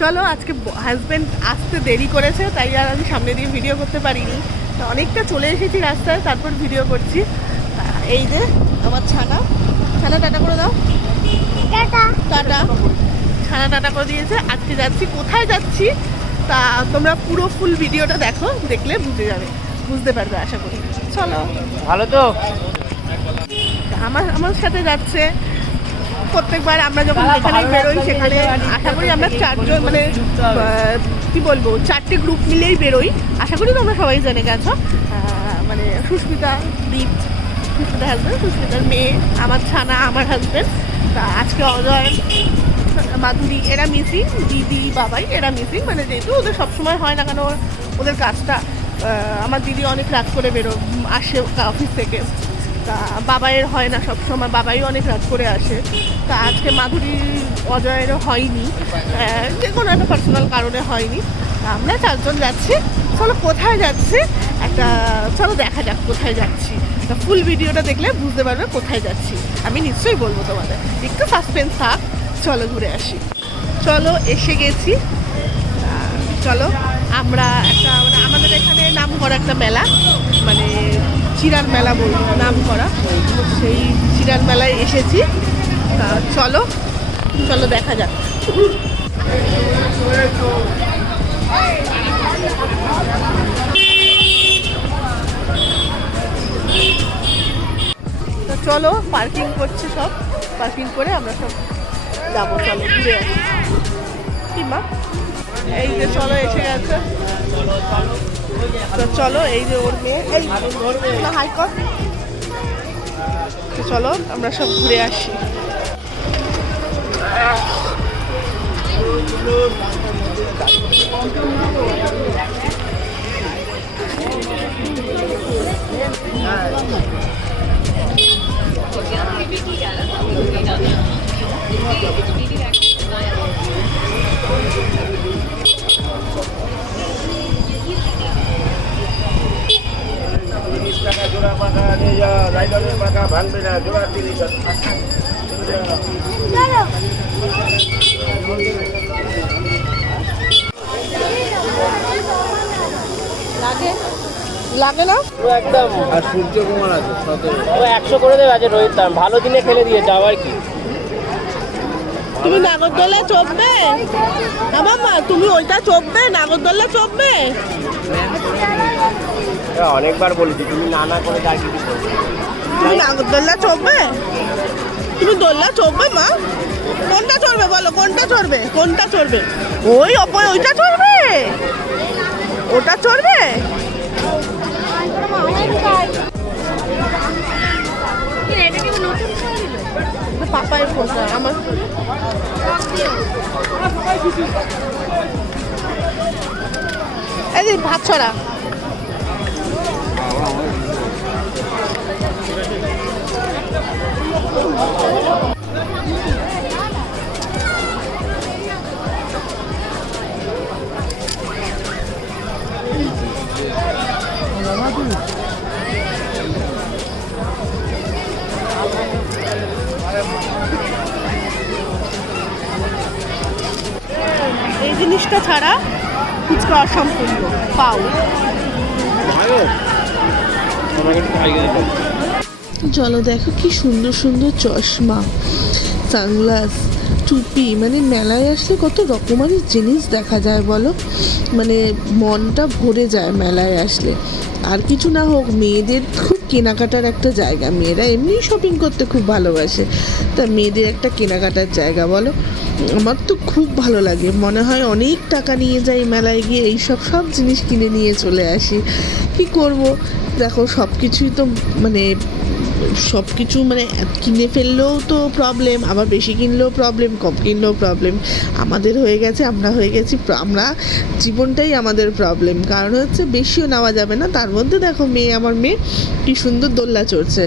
চলো, আজকে হাজব্যান্ড আসতে দেরি করেছে, তাই আর আমি সামনে দিয়ে ভিডিও করতে পারিনি। তো অনেকটা চলে এসেছি রাস্তায়, তারপর ভিডিও করছি। এই যে আমার ছানা টাটা করে দাও, টাটা। ছানা টাটা করে দিয়েছে। আজকে যাচ্ছি, কোথায় যাচ্ছি তা তোমরা পুরো ফুল ভিডিওটা দেখো, দেখলে বুঝতে পারবে আশা করি। চলো। ভালো তো আমার সাথে যাচ্ছে প্রত্যেকবার আমরা যখন এখানে বেরোই, সেখানে আশা করি আমরা চারজন, মানে কি বলবো, 4টে গ্রুপ মিলেই বেরোই। আশা করি তোমরা সবাই জেনে গেছো। মানে সুস্মিতা, দীপ, সুস্মিতার হাজব্যান্ড, সুস্মিতার মেয়ে, আমার ছানা, আমার হাজব্যান্ড। তা আজকে অজয়, মাধুরী এরা মিসিং, দিদি, বাবাই এরা মিসিং। মানে যেহেতু ওদের সবসময় হয় না, কেন ওদের কাজটা, আমার দিদি অনেক রাত করে আসে অফিস থেকে। তা বাবাইয়ের হয় না সবসময়, বাবাই অনেক রাত করে আসে। তা আজকে মাধুরী, অজয়েরও হয়নি, যে কোনো একটা পার্সোনাল কারণে হয়নি। আমরা 4জন যাচ্ছি। চলো কোথায় যাচ্ছি চলো দেখা যাক কোথায় যাচ্ছি। তা ফুল ভিডিওটা দেখলে বুঝতে পারবে কোথায় যাচ্ছি। আমি নিশ্চয়ই বলবো তোমাদের, একটু সাসপেন্স থাক। চলো ঘুরে আসি। চলো এসে গেছি। চলো আমরা মানে আমাদের এখানে নাম করা একটা মেলা, মানে চিরার মেলা বলবো, নাম করা সেই চিরার মেলায় এসেছি। তা চলো দেখা যাক। তো চলো, পার্কিং করছে সব, পার্কিং করে আমরা সব যাবো। চলো ঘুরে আসি। কি মা, এই যে চলো এসে গেছে। তো চলো, এই যে ওর মেয়ে, এই না হাই কর। তো চলো আমরা সব ঘুরে আসি। ভাঙবে না, জোড়া 30 লাগে না একদম। আর সূর্য কুমার আছে 17 ও 100 করে দেবে। আজ রোহিত ভালো দিনে খেলে দিয়েছে আবার কি। তুমি নাগরদোলা চড়বে? আমার মা, তুমি ওইটা চড়বে, নাগরদোলা চড়বে? অনেকবার বলেছি তুমি না করে যা কিছু তুমি নাগরদোলা চড়বে? তুমি দোলনা চড়বে মা? কোনটা চড়বে বলো, কোনটা চড়বে? কোনটা চড়বে? ওই অপয় ওইটা চড়বে, ওটা চড়বে। পাপায়ের পোষা আমার। এই যে ভাত ছড়া, এই জিনিসটা ছাড়া ফুচকা অসম্পূর্ণ। পাও চলো দেখো কি সুন্দর সুন্দর চশমা, সানগ্লাস, টুপি। মানে মেলায় আসলে কত রকমারি জিনিস দেখা যায় বলো, মানে মনটা ভরে যায় মেলায় আসলে। আর কিছু না হোক, মেয়েদের খুব কেনাকাটার একটা জায়গা, মেয়েরা এমনি শপিং করতে খুব ভালোবাসে, তা মেয়েদের একটা কেনাকাটার জায়গা বলো। আমার তো খুব ভালো লাগে, মনে হয় অনেক টাকা নিয়ে যাই মেলায় গিয়ে, সব জিনিস কিনে নিয়ে চলে আসি। কি করব, দেখো সব কিছুই তো মানে সব কিছু মানে কিনে ফেললেও তো প্রবলেম, আবার বেশি কিনলেও প্রবলেম, কম কিনলেও প্রবলেম। আমাদের হয়ে গেছে, আমরা আমরা জীবনটাই আমাদের প্রবলেম। কারণ হচ্ছে বেশিও নেওয়া যাবে না। তার মধ্যে দেখো আমার মেয়ে কি সুন্দর দোলনা চড়ছে।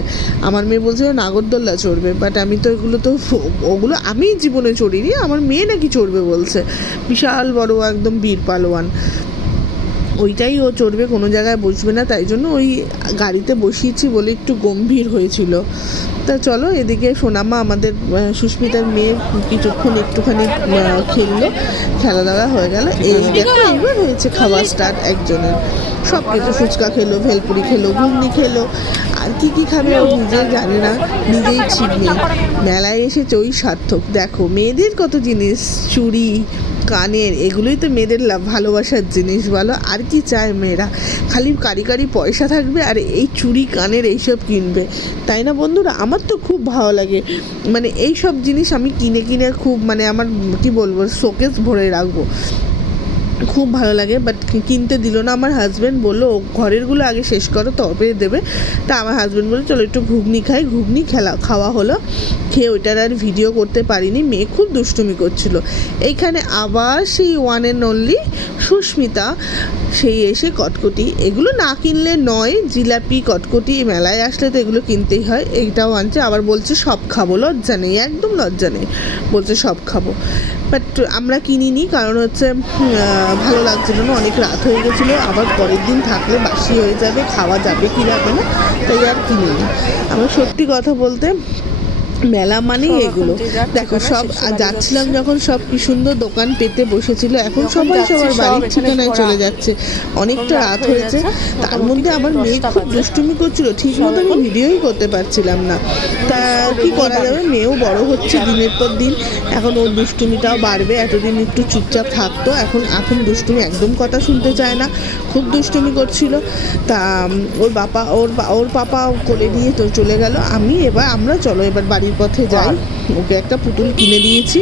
আমার মেয়ে বলছে নাগরদোল্লা চড়বে, বাট আমি তো ওগুলো আমি জীবনে চড়িনি, আমার মেয়ে নাকি চড়বে বলছে। বিশাল বড় একদম বীর পালোয়ান, ওইটাই ও চড়বে, কোনো জায়গায় বসবে না। তাই জন্য ওই গাড়িতে বসিয়েছি বলে একটু গম্ভীর হয়েছিল। তা চলো এদিকে সোনামা আমাদের সুস্মিতার মেয়ে কিছুক্ষণ একটুখানি খেললো, খেলা দাওয়া হয়ে গেল। এই দেখো এইবার হয়েছে খাওয়া স্টার্ট একজনের। সব কিছু ফুচকা খেলো, ভেলপুরি খেলো, ঘুগনি খেলো, আর কি কি খাবে ও নিজেই জানে না, নিজেই ঠিক নেই। মেলায় এসেছে ওই সার্থক। দেখো মেয়েদের কত জিনিস, চুড়ি, কানের, এগুলোই তো মেয়েদের ভালোবাসার জিনিস বলো। আর কি চায় মেয়েরা? খালি কারি কারি পয়সা থাকবে আর এই চুড়ি কানের এইসব কিনবে, তাই না বন্ধুরা? আমার তো খুব ভালো লাগে, মানে এই সব জিনিস আমি কিনে কিনে খুব, মানে আমার কি বলবো, শোকেস ভরে রাখবো, খুব ভালো লাগে। বাট কিনতে দিল না আমার হাজব্যান্ড, বললো ঘরেরগুলো আগে শেষ করো তবে দেবে। তা আমার হাজব্যান্ড বললো চলো একটু ঘুগনি খাই। ঘুগনি খাওয়া হলো, খেয়ে ওইটার আর ভিডিও করতে পারিনি, মেয়ে খুব দুষ্টুমি করছিল। এইখানে আবার সেই ওয়ান অ্যান্ড অনলি সুস্মিতা, সেই এসে কটকটি, এগুলো না কিনলে নয়, জিলাপি কটকটি মেলায় আসলে তো এগুলো কিনতেই হয়। এইটাও আনছে, আবার বলছে সব খাবো, লজ্জা নেই, একদম লজ্জা নেই, বলছে সব খাবো। বাট আমরা কিনিনি, কারণ হচ্ছে ভালো লাগছিল না, অনেক রাত হয়ে গেছিলো, আবার পরের দিন থাকলে বাসি হয়ে যাবে, খাওয়া যাবে কি যাবে না, তাই আর কিনিনি। আমার সত্যি কথা বলতে মেলা মানেই এগুলো। দেখো সব যাচ্ছিলাম যখন, সব কি সুন্দর দোকান পেতে বসেছিল, এখন সবাই সবার বাড়ির ঠিকানায় চলে যাচ্ছে, অনেকটা রাত হয়েছে। তার মধ্যে আমার মেয়ে খুব দুষ্টুমি করছিল, ঠিক মতো আমি ভিডিওই করতে পারছিলাম না। তা কি করা যাবে, মেয়েও বড় হচ্ছে দিনের পর দিন, এখন ওর দুষ্টুমিটাও বাড়বে। এতদিন একটু চুপচাপ থাকতো, এখন দুষ্টুমি একদম কথা শুনতে চায় না, খুব দুষ্টুমি করছিল। তা ওর পাপা কোলে নিয়ে তো চলে গেল। আমরা চলো এবার বাড়ির পথে যাই। ওকে একটা পুতুল কিনে দিয়েছি,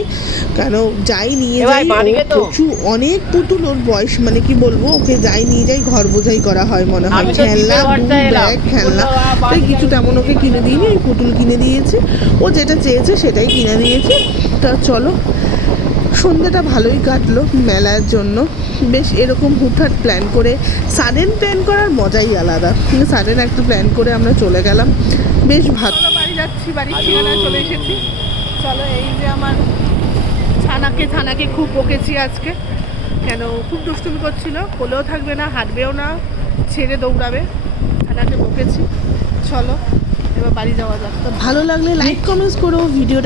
কেন যাই নিয়ে যাই প্রচুর অনেক পুতুল, ওর বয়স মানে কি বলবো, ওকে যাই নিয়ে যাই ঘর বোঝাই করা হয় মনে হয়, খেলনা, ব্যাগ, খেলনা, তাই কিছু তেমন ওকে কিনে দিইনি, ওই পুতুল কিনে দিয়েছি। ও যেটা চেয়েছে সেটাই কিনে দিয়েছি। তা চলো, সন্ধ্যাটা ভালোই কাটলো মেলার জন্য। বেশ এরকম হুটহাট প্ল্যান করে, সাডেন প্ল্যান করার মজাই আলাদা, কিন্তু সাডেন একটা প্ল্যান করে আমরা চলে গেলাম, বেশ ভালো। বাড়ি যাচ্ছি, বাড়ির ঠিকানায় চলে এসেছি। চলো, এই যে আমার ছানাকে খুব বকেছি আজকে, কেন খুব দুষ্টুমি করছিল, কোলেও থাকবে না, হাঁটবেও না, ছেড়ে দৌড়াবে, ছানাকে বকেছি। চলো এবার বাড়ি যাওয়া যাক। ভালো লাগলে লাইক কমেন্টস করো, ভিডিওটা